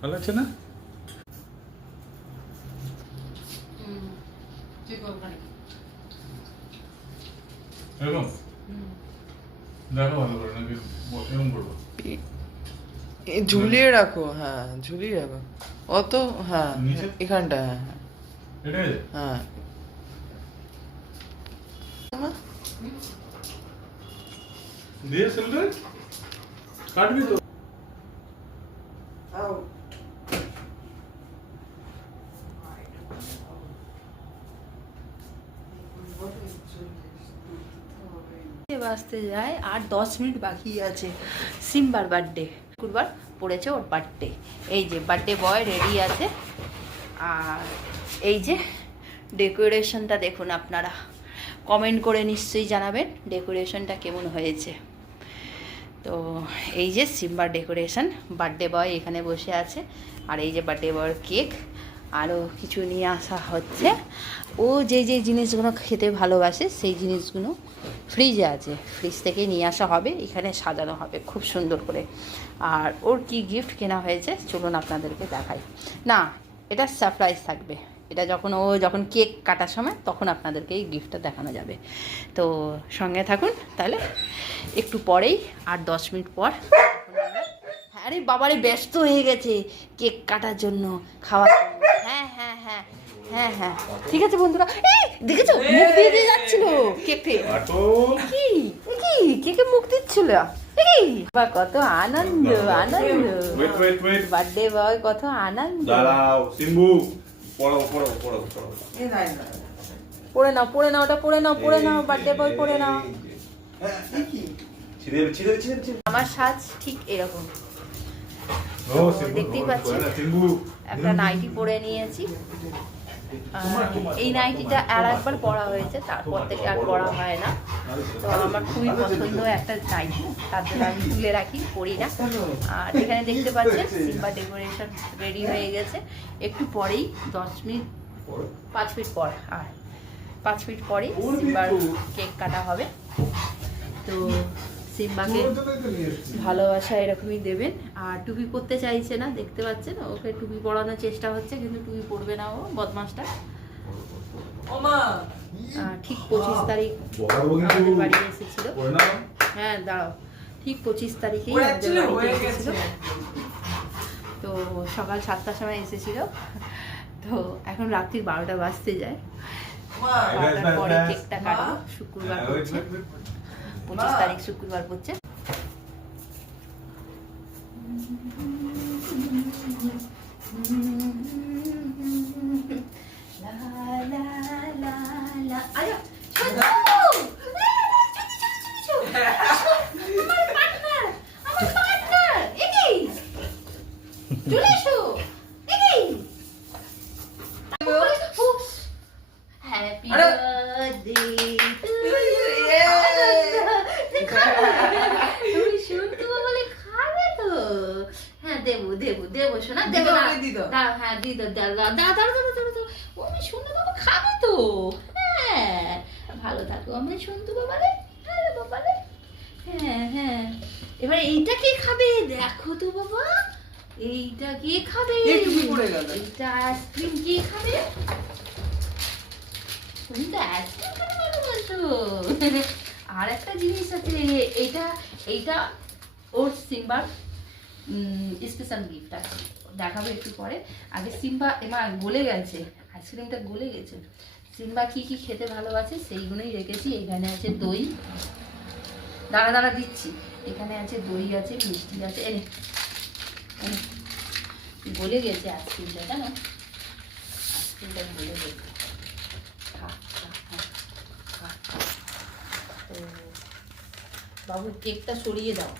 ভালো লাগছে না? এরকম? দেখো ভালো করে নাকি এরকম করব? ঝুলিয়ে রাখো হ্যাঁ ঝুলিয়ে রাখো। অত হ্যাঁ? এখানটা হ্যাঁ হ্যাঁ। দিয়ে কাটবি তো। বাজতে যায়, আর দশ মিনিট বাকি আছে। সিম্বার বার্থডে শুক্রবার পড়েছে ওর বার্থডে এই যে বার্থডে বয় রেডি আছে। আর এই যে ডেকোরেশনটা দেখুন আপনারা। কমেন্ট করে নিশ্চয়ই জানাবেন ডেকোরেশনটা কেমন হয়েছে। তো এই যে সিম্বার ডেকোরেশন বার্থডে বয় এখানে বসে আছে। আর এই যে বার্থডে বয়ের কেক আরও কিছু নিয়ে আসা হচ্ছে। ও যে যে জিনিসগুলো খেতে ভালোবাসে, সেই জিনিসগুলো ফ্রিজে আছে। ফ্রিজ থেকে নিয়ে আসা হবে, এখানে সাজানো হবে খুব সুন্দর করে। আর ওর কি গিফট কেনা হয়েছে, চলুন আপনাদেরকে দেখাই। না, এটা সারপ্রাইজ থাকবে। এটা যখন ও যখন কেক কাটার সময়, তখন আপনাদেরকে এই গিফটটা দেখানো যাবে। তো সঙ্গে থাকুন, তাহলে একটু পরেই, আর দশ মিনিট পর আরে বাবারে, ব্যস্ত হয়ে গেছে কেক কাটার জন্য, খাওয়ার জন্য। হ্যাঁ হ্যাঁ হ্যাঁ হ্যাঁ হ্যাঁ। ঠিক আছে বন্ধুরা। এই দেখেছ? মুখ দিয়ে দিয়ে যাচ্ছিল। কেকে কি? কি? কেকে মুখ দিচ্ছিল? বা কত আনন্দ আনন্দ। বার্থডে বয় কত আনন্দ। দাঁড়াও সিম্বু পড়ে নাও পড়ে নাও ওটা পড়ে নাও পড়ে নাও বার্থডে বয় পড়ে নাও। আমার সাজ ঠিক এরকম। দেখতেই পাচ্ছেন। একটা নাইটি পরে নিয়েছি। আর এই নাইটিটা আর একবার পরা হয়েছে তারপর থেকে আর পরা হয় না। তো আমার খুবই পছন্দ একটা নাইটি তার জন্য আমি তুলে রাখি পরি না। আর এখানে দেখতে পাচ্ছেন সিম্বা ডেকোরেশন রেডি হয়ে গেছে। একটু পরেই দশ মিনিট পাঁচ মিনিট পর আর পাঁচ মিনিট পরেই সিম্বার কেক কাটা হবে। তো সিম্বাকে ভালোবাসা এরকমই দেবেন। আর টুপি পরতে চাইছে না দেখতে পাচ্ছেন? ওকে টুপি পরানোর চেষ্টা হচ্ছে কিন্তু টুপি পরবে না ও বদমাসটা। ঠিক পঁচিশ তারিখ আমাদের বাড়ি এসেছিল। হ্যাঁ দাঁড়াও। ঠিক পঁচিশ তারিখেই ওর আমাদের বাড়িতে এসেছিল। তো সকাল সাতটার সময় এসেছিল। তো এখন রাত্রির বারোটা বাজতে যায়। বারোটার পরে কেকটা কাটবো শুক্রবার হ্যাঁ, পঁচিশ তারিখ শুক্রবার পড়ছে লা, লা, লা, লা। আরে, সত্যি! এই, এই, সত্যি, সত্যি, সত্যি, সত্যি। আমার partner, আমার partner, এ কি? চলে এসো, এ কি? উফ, Happy আরে। birthday to Yay! তুমি শুনতে বলে খাবে তো হ্যাঁ দেবো দেবো দেবো শোনা না। আমি দিদো। দাঁড়া হ্যাঁ দিদো দাঁড়া দাঁড়া দাঁড়া দাঁড়া দাঁড়া দাঁড়া ও আমি শুনতে বাবা খাবে তো। হ্যাঁ ভালো থাকো। আমি শুনতে বাবা রে। হ্যাঁ বাবা রে। হ্যাঁ হ্যাঁ। এবার এইটা কে খাবে? দেখো তো বাবা। এইটা কে খাবে। এইটা আইসক্রিম কে খাবে? তুমি তো আইসক্রিম খেতে ভালোবাসো আর একটা জিনিস আছে এইটা এইটা ওর সিম্বার স্পেশাল গিফট আছে। দেখাবো একটু পরে। আগে সিম্বা এবার গলে গেছে আইসক্রিমটা গলে গেছে। সিম্বা কি কি খেতে ভালোবাসে সেইগুলোই রেখেছি। এখানে আছে দই। দাঁড়া দাঁড়া, দিচ্ছি। এখানে আছে দই আছে, মিষ্টি আছে। এনে। গলে গেছে আইসক্রিমটা জানো? আইসক্রিমটা গলে গেছে। বাবু কেকটা সরিয়ে দাও।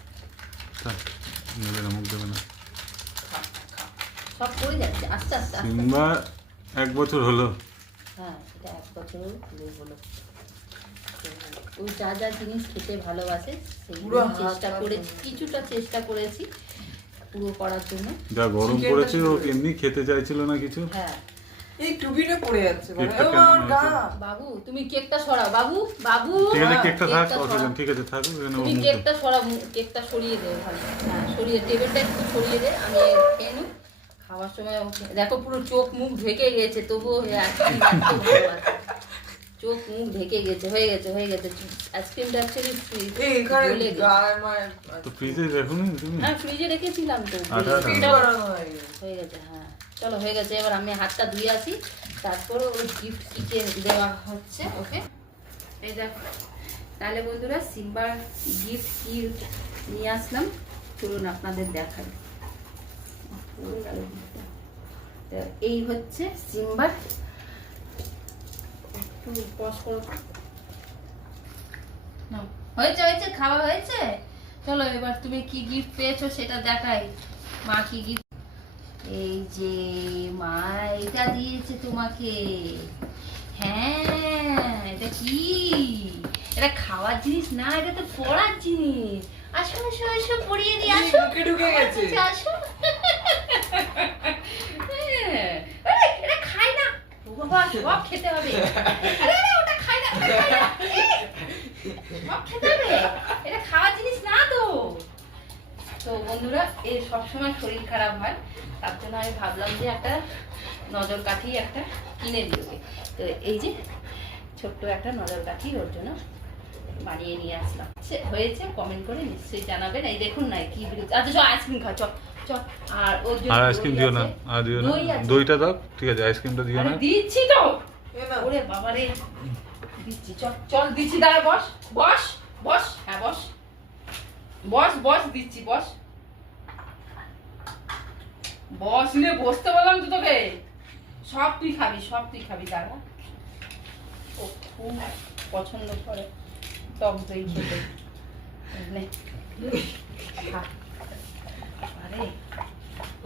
না। সব পড়ে যাচ্ছে আস্তে আস্তে সিম্বা এক বছর হলো। হ্যাঁ এটা এক বছর হলো। ও যা যা জিনিস খেতে ভালোবাসে চেষ্টা করে। কিছুটা চেষ্টা করেছি পুরো করার জন্য। যা গরম পড়েছে ও এমনি খেতে চাইছিল না কিছু? হ্যাঁ। এই টুপিটা পড়ে যাচ্ছে মানে? বাবু তুমি কেকটা সরাও বাবু বাবু। ঠিক আছে হ্যাঁ, কেকটা থাক কেকটা অসুবিধা সরাও। নেই, ঠিক আছে থাক তুমি কেকটা সরাও কেকটা সরিয়ে দে ওখানে হ্যাঁ সরিয়ে টেবিলটা একটু সরিয়ে দে আমি খেয়ে খাওয়ার সময় ওকে দেখো পুরো চোখ মুখ ঢেকে গেছে তবুও আইসক্রিম চোখ মুখ ঢেকে গেছে হয়ে গেছে হয়ে গেছে। আইসক্রিমটা অ্যাকচুয়ালি এখানে তো ফ্রিজে দেখো হ্যাঁ ফ্রিজে রেখেছিলাম তো আচ্ছা, আচ্ছা। হয়ে। হয়ে গেছে হ্যাঁ। চলো হয়ে গেছে। এবার আমি হাতটা ধুয়ে আসি। তারপর ওই গিফট কিকে দেওয়া হচ্ছে ওকে। এই দেখো। তাহলে বন্ধুরা সিম্বার গিফট কি নিয়ে আসলাম? চলুন আপনাদের দেখাই পড়ে গেল gift-টা। তো এই হচ্ছে সিম্বার। হয়েছে হয়েছে খাওয়া হয়েছে? চলো এবার তুমি কি গিফট পেয়েছ সেটা দেখাই। মা কি গিফট এই যে মা এটা দিয়েছে তোমাকে। হ্যাঁ এটা কি? এটা খাওয়ার জিনিস না এটা তো পড়ার জিনিস। আসো আসো আসো পড়িয়ে দিই আসো ঢুকে গেছে। আসো হ্যাঁ, এটা খাই না বাবা খেতে হবে ওটা খাই না সব খেতে হবে এটা খাওয়ার জিনিস না তো তো বন্ধুরা এর সবসময় শরীর খারাপ হয় তার জন্য আমি ভাবলাম যে একটা নজর কাঠি একটা কিনে ওকে তো এই যে ছোট্ট একটা নজর কাঠি ওর জন্য বানিয়ে নিয়ে আসলাম হয়েছে কমেন্ট করে নিশ্চয়ই জানাবেন এই দেখুন না কি বিরক্ত আচ্ছা আইসক্রিম খা চল চল। আর ওর জন্য আর আইসক্রিম দিও না। আর দিও না। দইটা দাও। ঠিক আছে আইসক্রিমটা দিও না। দিচ্ছি তো। ওরে বাবারে দিচ্ছি চল চল দিচ্ছি দাঁড়া বস বস বস হ্যাঁ বস। বস বস দিচ্ছি বস। বস নে বসতে বললাম তো তোকে। সব তুই খাবি সব তুই খাবি দাঁড়া। ও খুব পছন্দ করে। টক দই খেতে। নে, খা।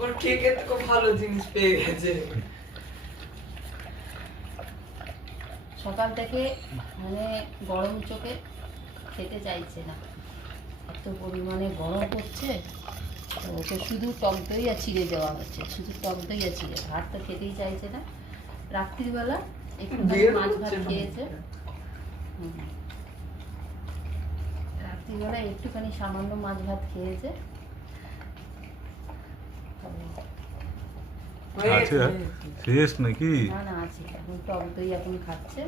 ওর কেকের থেকে ভালো জিনিস পেয়ে গেছে। সকাল থেকে মানে গরম চোখে খেতে চাইছে না। এত পরিমাণে গরম করছে ওকে শুধু টক দই আর চিড়ে দেওয়া হচ্ছে শুধু টক দই আর চিড়ে। ভাত তো খেতেই চাইছে না। রাত্রিবেলা একটু মাছ ভাত খেয়েছে। রাত্রিবেলা একটুখানি সামান্য মাছ ভাত খেয়েছে। আছে? শেষ নাকি? না না আছে। এখন টক দই এখন খাচ্ছে।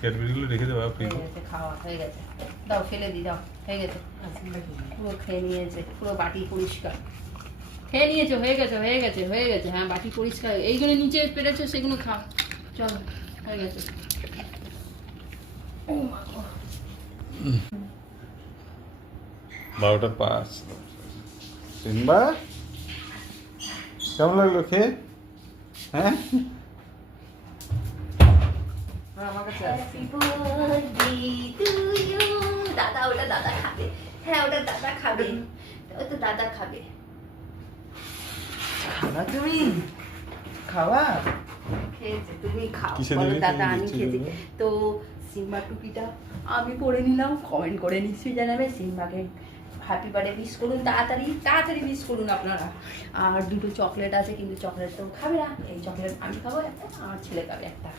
ক্যাডবেরিগুলো রেখে দেওয়া ফ্রিজে খাওয়া হয়ে গেছে। দাও ফেলে দি দাও হয়ে গেছে। খেয়ে পুরো খেয়ে নিয়েছে পুরো বাটি পরিষ্কার। খেয়ে নিয়েছো হয়ে গেছে হয়ে গেছে হয়ে গেছে। হ্যাঁ বাটি পরিষ্কার। এইগুলো নিচে পেরেছ সেগুলো খাও। চলো হয়ে গেছে। বারোটা পাঁচ। সিম্বা? কেমন লাগল খেয়ে? হ্যাঁ. দাদা ওটা দাদা খাবে। হ্যাঁ ওটা দাদা খাবে। ওই দাদা খাবে। খাবা তুমি? খাওয়া খেয়েছে তুমি খাও। বলো দাদা আমি খেয়েছি। তো সিম্বা টুপিটা আমি পরে নিলাম। কমেন্ট করে নিশ্চয়ই জানাবে। সিম্বাকে হ্যাপি বার্থডে মিস করুন তাড়াতাড়ি তাড়াতাড়ি মিস করুন আপনারা। আর দুটো চকলেট আছে কিন্তু চকলেট তো খাবে না। এই চকলেট আমি খাব একটা আমার ছেলে খাবে একটা।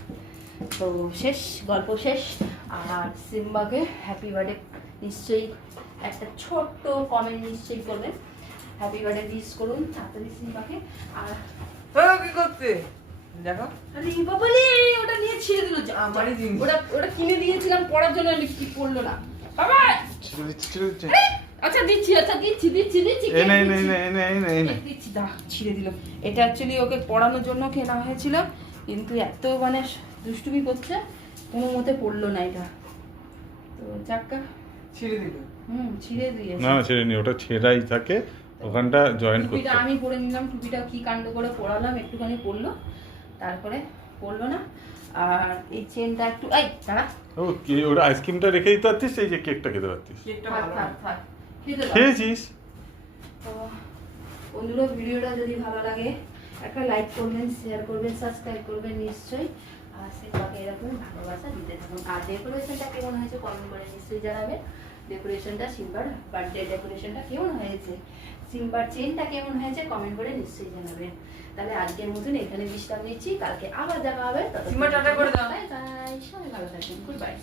তো শেষ গল্প শেষ। আর সিম্বাকে হ্যাপি বার্থডে নিশ্চয়ই একটা ছোট্ট কমেন্ট নিশ্চয়ই করবেন। হ্যাপি বার্থডে মিস করুন তাড়াতাড়ি সিম্বাকে। আর ও, কি করতে দেখো। আরে বাবালে ওটা নিয়ে ছিঁড়ে দিল। যা, আমারই জিনিস। ওটা ওটা কিনে দিয়েছিলাম পড়ার জন্য আমি কি পড়ল না। বাবা আচ্ছা দিচ্ছি আচ্ছা দিচ্ছি দিচ্ছি দিচ্ছি এই নে দিচ্ছি। নে নে নে নে দিচ্ছি দাঁড়া ছিঁড়ে দিল। এটা অ্যাকচুয়ালি ওকে পড়ানোর জন্য কেনা হয়েছিল কিন্তু এত মানে দুষ্টুমি করছে কোনো মতে পড়ল না এটা। তো চাক্কা ছিঁড়ে দিল। হুম ছিঁড়ে দিয়েছে। না না ছেড়ে নি ওটা ছেঁড়াই থাকে ওখানটা জয়েন্ট করতে টুপিটা আমি পরে নিলাম টুপিটা কি কাণ্ড করে পড়ালাম একটুখানি পড়ল তারপরে পড়ল না। আর এই চেনটা একটু এই দাঁড়া। ও কি ওটা আইসক্রিমটা রেখে দিতে পারতিস এই যে কেকটা খেতে পারতিস? কেকটা থাক ভালো থাক। খেয়েছিস? বন্ধুরা ভিডিওটা যদি ভালো লাগে একটা লাইক করবেন শেয়ার করবেন সাবস্ক্রাইব করবেন নিশ্চয়ই। আর সেটাকে এরকম ভালোবাসা দিতে থাকুন। আর ডেকোরেশনটা কেমন হয়েছে কমেন্ট করে নিশ্চয়ই জানাবেন। ডেকোরেশনটা সিম্বার বার্থডে ডেকোরেশনটা কেমন হয়েছে? সিম্বার চেনটা কেমন হয়েছে কমেন্ট করে নিশ্চয়ই জানাবেন। তাহলে আজকের মতন এখানে বিশ্রাম নিচ্ছি। কালকে আবার দেখা হবে। সিম্বা টাটা করে দাও। বাই বাই সবাই ভালো থাকবেন। Good bye